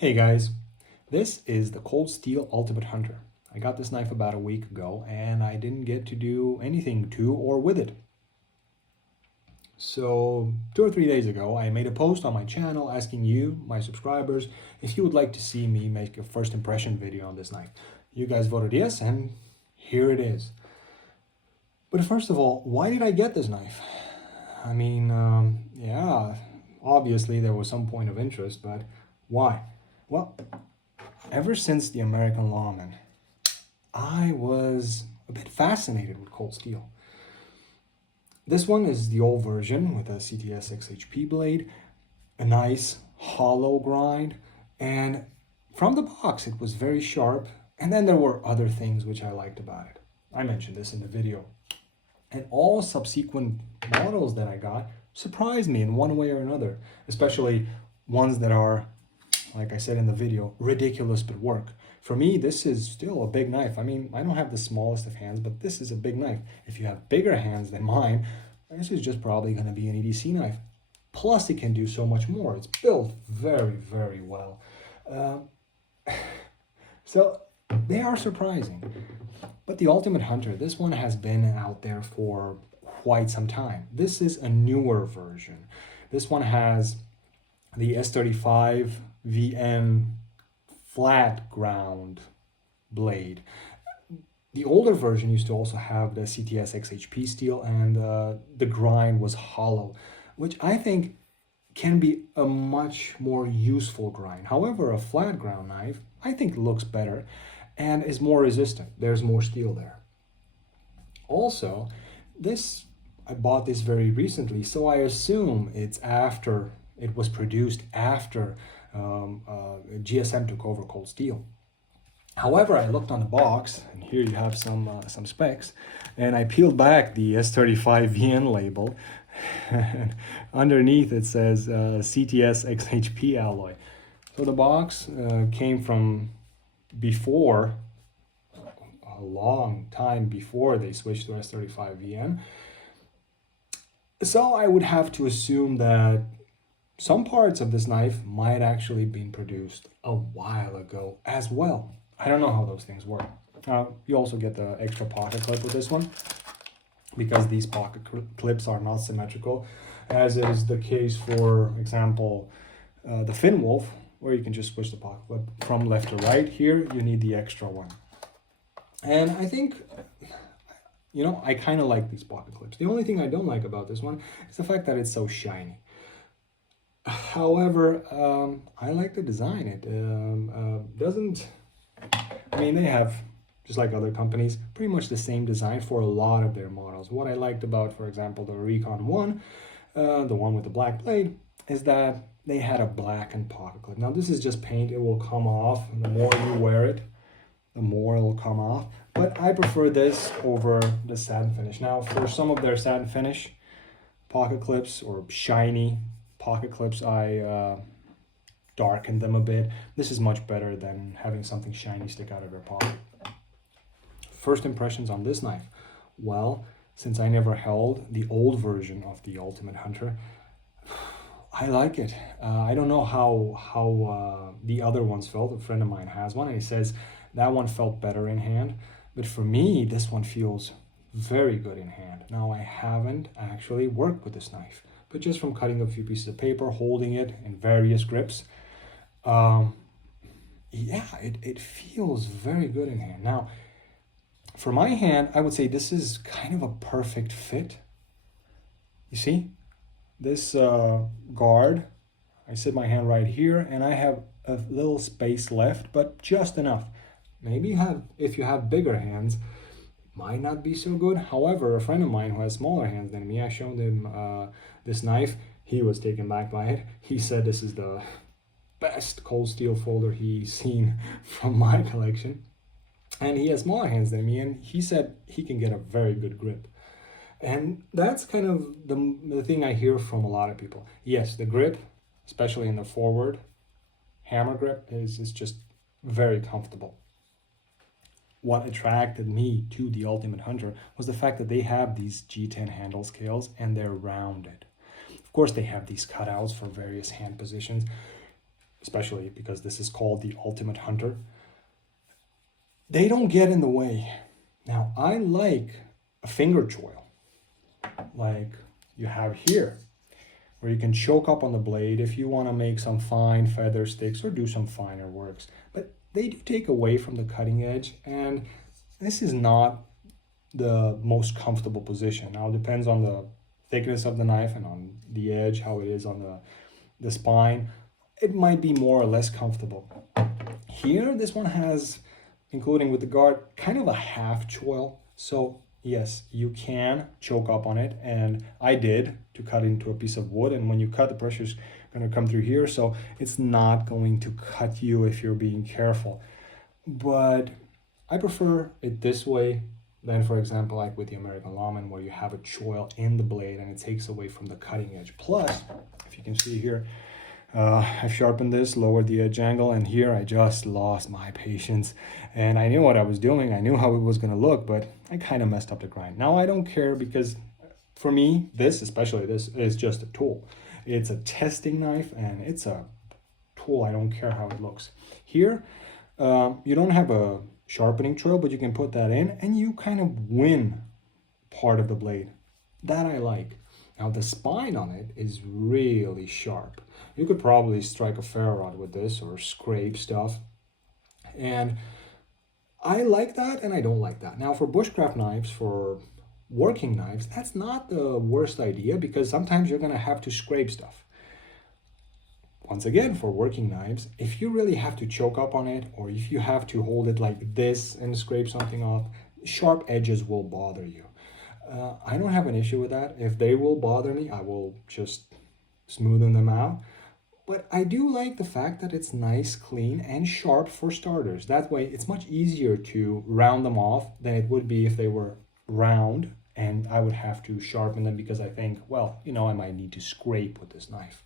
Hey guys, this is the Cold Steel Ultimate Hunter. I got this knife about a week ago and I didn't get to do anything to or with it. So 2 or 3 days ago, I made a post on my channel asking you, my subscribers, if you would like to see me make a first impression video on this knife. You guys voted yes, and here it is. But first of all, why did I get this knife? I mean, yeah, obviously there was some point of interest, but why? Well, ever since the American Lawman, I was a bit fascinated with cold steel. This one is the old version with a CTS XHP blade, a nice hollow grind, and from the box it was very sharp, and then there were other things which I liked about it. I mentioned this in the video. And all subsequent models that I got surprised me in one way or another, especially ones that are, like I said in the video, ridiculous but work. For me, this is still a big knife. I mean, I don't have the smallest of hands, but this is a big knife. If you have bigger hands than mine, this is just probably going to be an EDC knife. Plus, it can do so much more. It's built very, very well. So they are surprising. But the Ultimate Hunter, this one has been out there for quite some time. This is a newer version. This one has the S35 VM flat ground blade. The older version used to also have the CTS XHP steel, and the grind was hollow, which I think can be a much more useful grind. However, a flat ground knife I think looks better and is more resistant. There's more steel there. Also, I bought this very recently, so I assume it was produced after GSM took over Cold Steel. However, I looked on the box, and here you have some specs, and I peeled back the S35 VN label, and underneath it says CTS XHP alloy. So the box came from before, a long time before they switched to S35 VN. So I would have to assume that some parts of this knife might actually been produced a while ago as well. I don't know how those things work. You also get the extra pocket clip with this one, because these pocket clips are not symmetrical, as is the case, for example, the Fin Wolf, where you can just switch the pocket clip from left to right. Here, you need the extra one. And I think, I kind of like these pocket clips. The only thing I don't like about this one is the fact that it's so shiny. However, I like the design. It doesn't... I mean, they have, just like other companies, pretty much the same design for a lot of their models. What I liked about, for example, the Recon 1, the one with the black blade, is that they had a blackened pocket clip. Now, this is just paint. It will come off, and the more you wear it, the more it will come off. But I prefer this over the satin finish. Now, for some of their satin finish pocket clips or shiny pocket clips, I darken them a bit. This is much better than having something shiny stick out of your pocket. First impressions on this knife. Well, since I never held the old version of the Ultimate Hunter, I like it. I don't know how the other ones felt. A friend of mine has one, and he says that one felt better in hand. But for me, this one feels very good in hand. Now, I haven't actually worked with this knife, but just from cutting a few pieces of paper, holding it in various grips, yeah, it feels very good in hand. Now, for my hand, I would say this is kind of a perfect fit. You see, this guard, I sit my hand right here, and I have a little space left, but just enough. Maybe if you have bigger hands, might not be so good. However, a friend of mine who has smaller hands than me, I showed him this knife. He was taken back by it. He said this is the best cold steel folder he's seen from my collection. And he has smaller hands than me, and he said he can get a very good grip. And that's kind of the thing I hear from a lot of people. Yes, the grip, especially in the forward hammer grip, is just very comfortable. What attracted me to the Ultimate Hunter was the fact that they have these G10 handle scales and they're rounded. Of course, they have these cutouts for various hand positions. especially because this is called the Ultimate Hunter, they don't get in the way. Now, I like a finger choil, like you have here, where you can choke up on the blade if you want to make some fine feather sticks or do some finer works. But they do take away from the cutting edge, and this is not the most comfortable position. Now, it depends on the thickness of the knife and on the edge, how it is on the spine. It might be more or less comfortable. Here, this one has, including with the guard, kind of a half choil. So yes, you can choke up on it, and I did to cut into a piece of wood. And when you cut, the pressure's going to come through here, so it's not going to cut you if you're being careful. But I prefer it this way than, for example, like with the American Lawman, where you have a choil in the blade and it takes away from the cutting edge. Plus, if you can see here, I've sharpened this, lowered the edge angle, and here I just lost my patience. And I knew what I was doing. I knew how it was going to look, but I kind of messed up the grind. Now I don't care, because for me, this, especially this, is just a tool. It's a testing knife, and it's a tool. I don't care how it looks. Here, you don't have a sharpening trail, but you can put that in, and you kind of win part of the blade. That I like. Now the spine on it is really sharp. You could probably strike a ferro rod with this or scrape stuff. And I like that and I don't like that. Now for bushcraft knives, for working knives, that's not the worst idea, because sometimes you're going to have to scrape stuff. Once again, for working knives, if you really have to choke up on it, or if you have to hold it like this and scrape something off, sharp edges will bother you. I don't have an issue with that. If they will bother me, I will just smoothen them out. But I do like the fact that it's nice, clean, and sharp for starters. That way, it's much easier to round them off than it would be if they were round and I would have to sharpen them, because I think, well, I might need to scrape with this knife.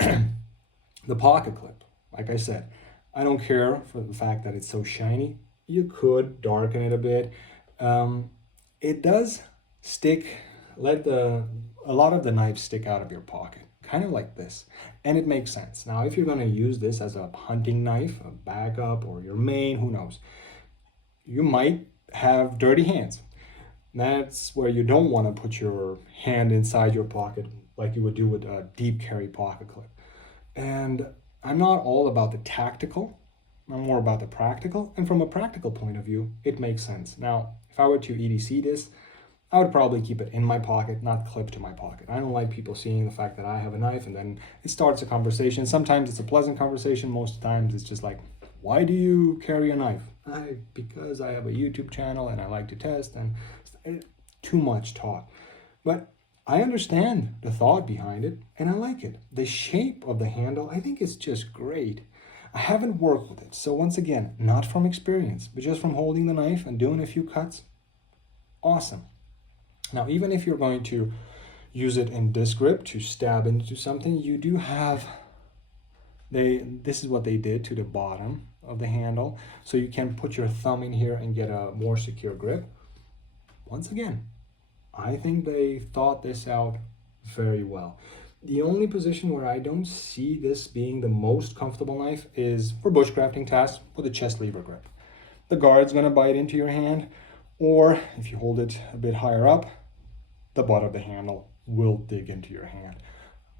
The pocket clip, like I said, I don't care for the fact that it's so shiny. You could darken it a bit. It does stick, a lot of the knives stick out of your pocket, kind of like this, and it makes sense. Now, if you're going to use this as a hunting knife, a backup, or your main, who knows, you might have dirty hands. That's where you don't want to put your hand inside your pocket like you would do with a deep carry pocket clip. And I'm not all about the tactical, I'm more about the practical, and from a practical point of view, it makes sense. Now, if I were to EDC this, I would probably keep it in my pocket, not clipped to my pocket. I don't like people seeing the fact that I have a knife and then it starts a conversation. Sometimes it's a pleasant conversation. Most of the times it's just like, why do you carry a knife? Because I have a YouTube channel and I like to test, and too much talk. But I understand the thought behind it and I like it. The shape of the handle, I think, is just great. I haven't worked with it, so once again, not from experience, but just from holding the knife and doing a few cuts. Awesome. Now, even if you're going to use it in disc grip to stab into something, you do have, this is what they did to the bottom of the handle, so you can put your thumb in here and get a more secure grip. Once again, I think they thought this out very well. The only position where I don't see this being the most comfortable knife is for bushcrafting tasks with a chest lever grip. The guard's going to bite into your hand, or if you hold it a bit higher up, the butt of the handle will dig into your hand.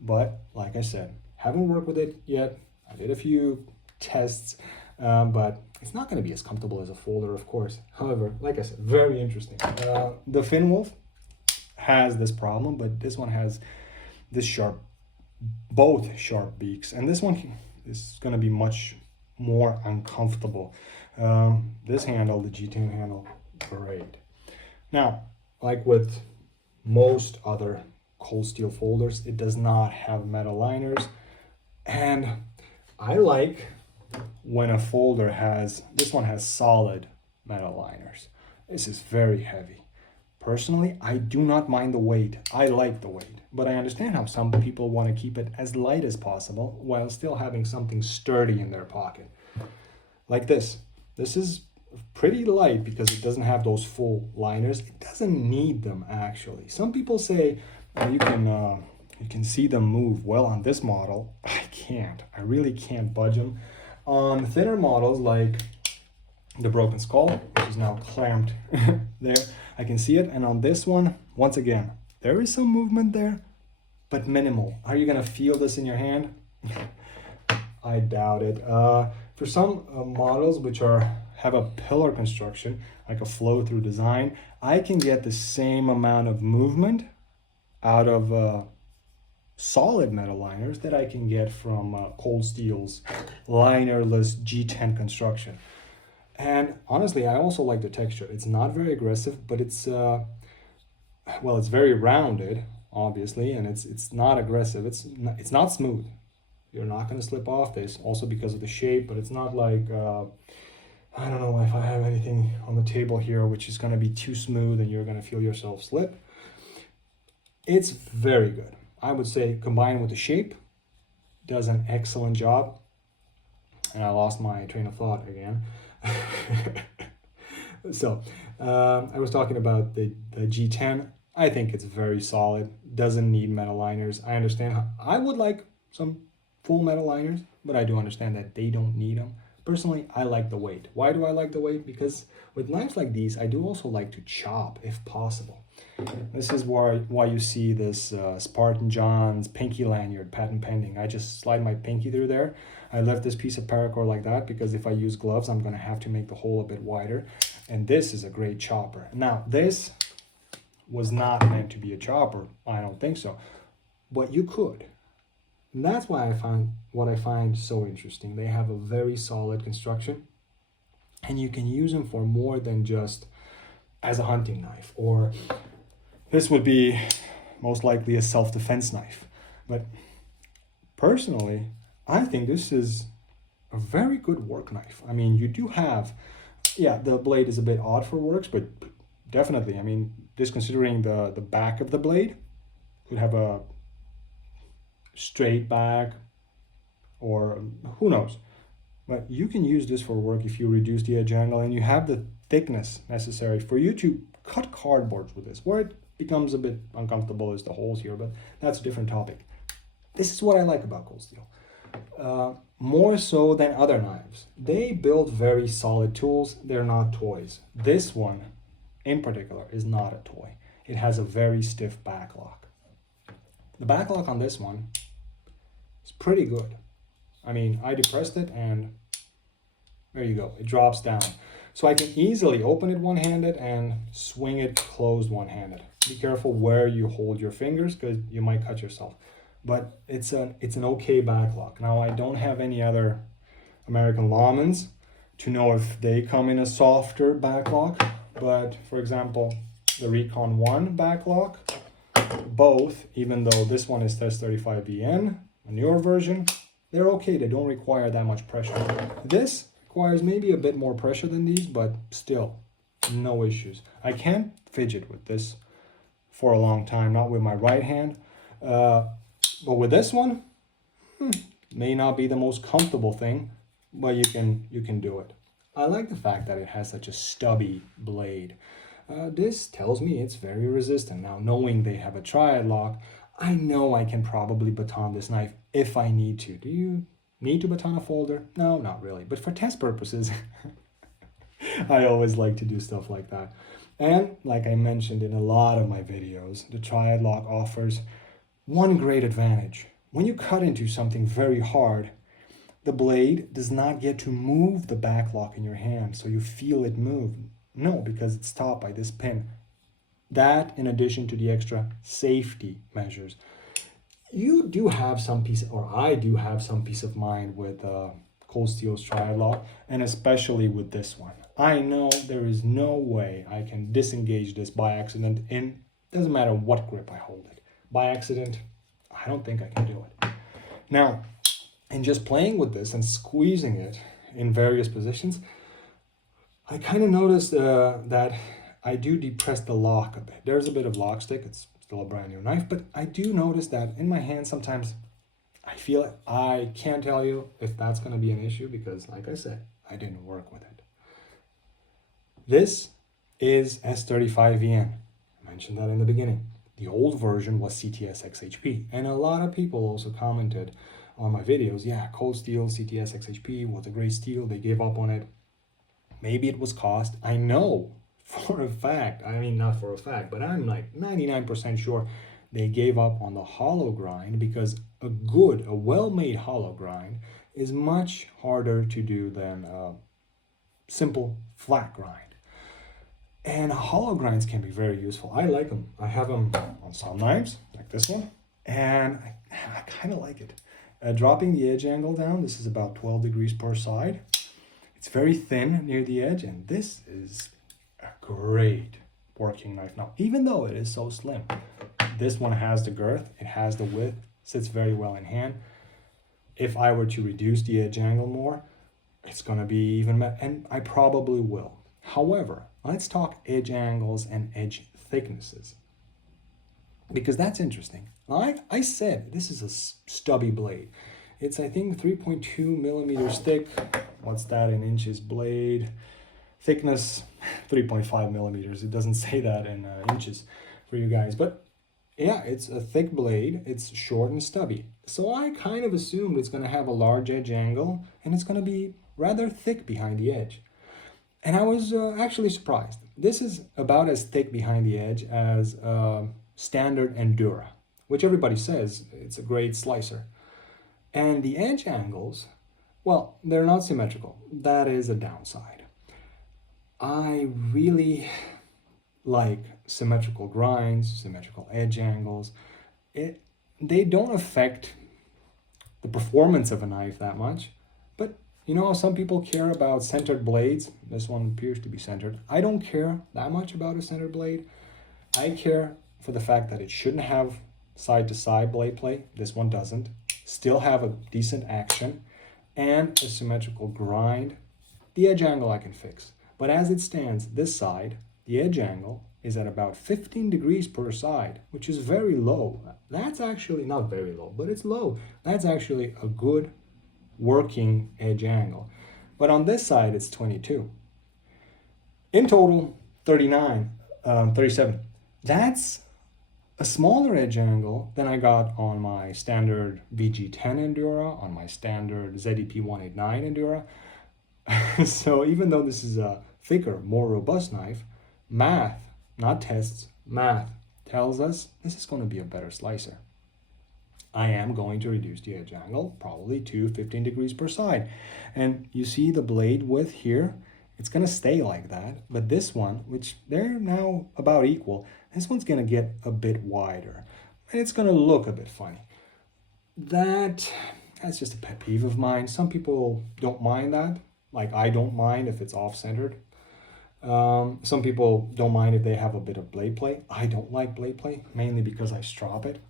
But like I said, haven't worked with it yet. I did a few tests, but it's not going to be as comfortable as a folder, of course. However, like I said, very interesting. The Finwolf has this problem, but this one has this both sharp beaks, and this one is going to be much more uncomfortable. This handle, the G10 handle, great. Now, like with most other cold steel folders, it does not have metal liners, and I like when a folder this one has solid metal liners. This is very heavy. Personally, I do not mind the weight. I like the weight, but I understand how some people want to keep it as light as possible while still having something sturdy in their pocket. Like this. This is pretty light because it doesn't have those full liners. It doesn't need them, actually. Some people say you can You can see them move. Well, on this model, I can't. I really can't budge them. On thinner models like the Broken Skull, which is now clamped there, I can see it. And on this one, once again, there is some movement there, but minimal. Are you gonna feel this in your hand? I doubt it. For some models which have a pillar construction, like a flow-through design, I can get the same amount of movement out of solid metal liners that I can get from Cold Steel's linerless G10 construction. And honestly, I also like the texture. It's not very aggressive, but it's well, it's very rounded, obviously, and it's not aggressive. It's not smooth. You're not going to slip off this, also because of the shape, but it's not like I don't know if I have anything on the table here which is going to be too smooth and you're going to feel yourself slip. It's very good. I would say combined with the shape, does an excellent job. And I lost my train of thought again. So I was talking about the G10. I think it's very solid. Doesn't need metal liners. I understand I would like some full metal liners, but I do understand that they don't need them. Personally, I like the weight. Why do I like the weight? Because with knives like these, I do also like to chop if possible. This is why you see this Spartan John's pinky lanyard, patent pending. I just slide my pinky through there. I left this piece of paracord like that because if I use gloves, I'm going to have to make the hole a bit wider. And this is a great chopper. Now, this was not meant to be a chopper. I don't think so. But you could. And that's why I find so interesting. They have a very solid construction. And you can use them for more than just as a hunting knife. Or this would be most likely a self-defense knife. But personally, I think this is a very good work knife. I mean, you do have, yeah, the blade is a bit odd for works, but definitely, I mean, just considering the back of the blade, could have a straight back or who knows. But you can use this for work if you reduce the edge angle and you have the thickness necessary for you to cut cardboards with this. Where it becomes a bit uncomfortable is the holes here, but that's a different topic. This is what I like about Cold Steel. More so than other knives. They build very solid tools. They're not toys. This one, in particular, is not a toy. It has a very stiff backlock. The backlock on this one is pretty good. I mean, I depressed it and there you go. It drops down. So I can easily open it one-handed and swing it closed one-handed. Be careful where you hold your fingers because you might cut yourself. But it's an okay backlock. Now, I don't have any other American Lawmans to know if they come in a softer backlock. But for example, the Recon 1 backlock, both, even though this one is Test 35VN, a newer version, they're okay. They don't require that much pressure. This requires maybe a bit more pressure than these, but still, no issues. I can't fidget with this for a long time, not with my right hand. But with this one, may not be the most comfortable thing, but you can do it. I like the fact that it has such a stubby blade. This tells me it's very resistant. Now, knowing they have a triad lock, I know I can probably baton this knife if I need to. Do you need to baton a folder? No, not really. But for test purposes, I always like to do stuff like that. And like I mentioned in a lot of my videos, the triad lock offers one great advantage. When you cut into something very hard, the blade does not get to move the backlock in your hand, so you feel it move. No, because it's stopped by this pin. That, in addition to the extra safety measures, you do have some peace, or I do have some peace of mind with Cold Steel's triad lock, and especially with this one. I know there is no way I can disengage this by accident in, doesn't matter what grip I hold it. By accident, I don't think I can do it. Now, in just playing with this and squeezing it in various positions, I kind of noticed that I do depress the lock a bit. There's a bit of lock stick. It's still a brand new knife, but I do notice that in my hand sometimes I feel it. I can't tell you if that's going to be an issue because, like I said, I didn't work with it. This is S35VN. I mentioned that in the beginning. The old version was CTS XHP. And a lot of people also commented on my videos, yeah, cold steel CTS XHP was a great steel. They gave up on it. Maybe it was cost. I know for a fact, I mean, not for a fact, but I'm like 99% sure they gave up on the hollow grind, because a well-made hollow grind is much harder to do than a simple flat grind. And hollow grinds can be very useful. I like them. I have them on some knives, like this one, and I kind of like it. Dropping the edge angle down, this is about 12 degrees per side. It's very thin near the edge, and this is a great working knife. Now, even though it is so slim, this one has the girth, it has the width, sits very well in hand. If I were to reduce the edge angle more, it's gonna be even, and I probably will. However, let's talk edge angles and edge thicknesses, because that's interesting. I said this is a stubby blade. It's, I think, 3.2 millimeters thick. What's that in inches? Blade thickness, 3.5 millimeters. It doesn't say that in inches for you guys, but yeah, it's a thick blade. It's short and stubby. So I kind of assumed it's going to have a large edge angle, and it's going to be rather thick behind the edge. And I was actually surprised. This is about as thick behind the edge as standard Endura, which everybody says it's a great slicer. And the edge angles, well, they're not symmetrical. That is a downside. I really like symmetrical grinds, symmetrical edge angles. They don't affect the performance of a knife that much, but you know, some people care about centered blades. This one appears to be centered. I don't care that much about a centered blade. I care for the fact that it shouldn't have side-to-side blade play. This one doesn't. Still have a decent action and a symmetrical grind. The edge angle I can fix. But as it stands, this side, the edge angle is at about 15 degrees per side, which is very low. That's actually not very low, but it's low. That's actually a good working edge angle. But on this side, it's 22. In total, 37. That's a smaller edge angle than I got on my standard VG10 Endura, on my standard ZDP 189 Endura. So even though this is a thicker, more robust knife, math, not tests, math tells us this is going to be a better slicer. I am going to reduce the edge angle probably to 15 degrees per side. And you see the blade width here, it's going to stay like that. But this one, which they're now about equal, this one's going to get a bit wider. And it's going to look a bit funny. That's just a pet peeve of mine. Some people don't mind that. Like, I don't mind if it's off-centered. Some people don't mind if they have a bit of blade play. I don't like blade play, mainly because I strop it.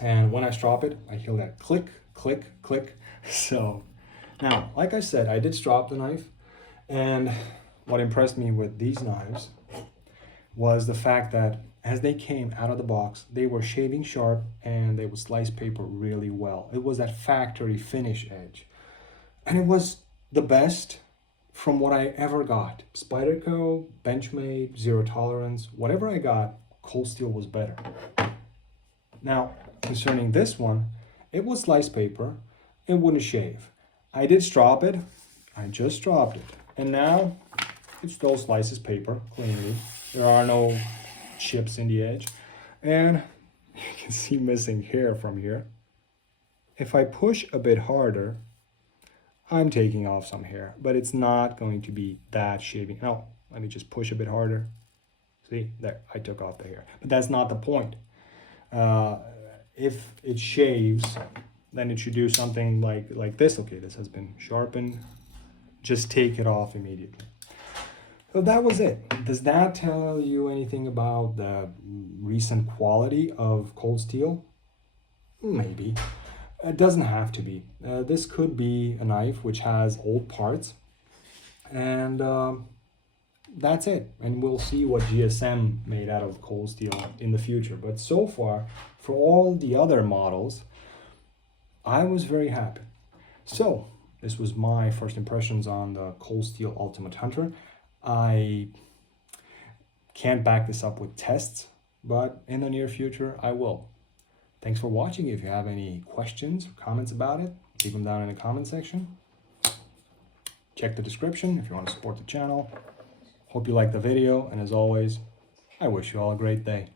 And when I strop it, I hear that click, click, click. So now, like I said, I did strop the knife. And what impressed me with these knives was the fact that as they came out of the box, they were shaving sharp and they would slice paper really well. It was that factory finish edge. And it was the best from what I ever got. Spyderco, Benchmade, Zero Tolerance, whatever I got, cold steel was better. Now, concerning this one, it was sliced paper, it wouldn't shave. I did strop it, I just dropped it. And now it still slices paper cleanly. There are no chips in the edge. And you can see missing hair from here. If I push a bit harder, I'm taking off some hair, but it's not going to be that shaving. Now, let me just push a bit harder. See, there, I took off the hair. But that's not the point. If it shaves, then it should do something like this. Okay, this has been sharpened. Just take it off immediately. So that was it. Does that tell you anything about the recent quality of cold steel? Maybe. It doesn't have to be. This could be a knife which has old parts, and that's it. And we'll see what GSM made out of cold steel in the future. But so far, for all the other models, I was very happy. So this was my first impressions on the cold steel Ultimate Hunter. I can't back this up with tests. but in the near future, I will. Thanks for watching. If you have any questions or comments about it, leave them down in the comment section. Check the description if you want to support the channel. Hope you liked the video, and as always, I wish you all a great day.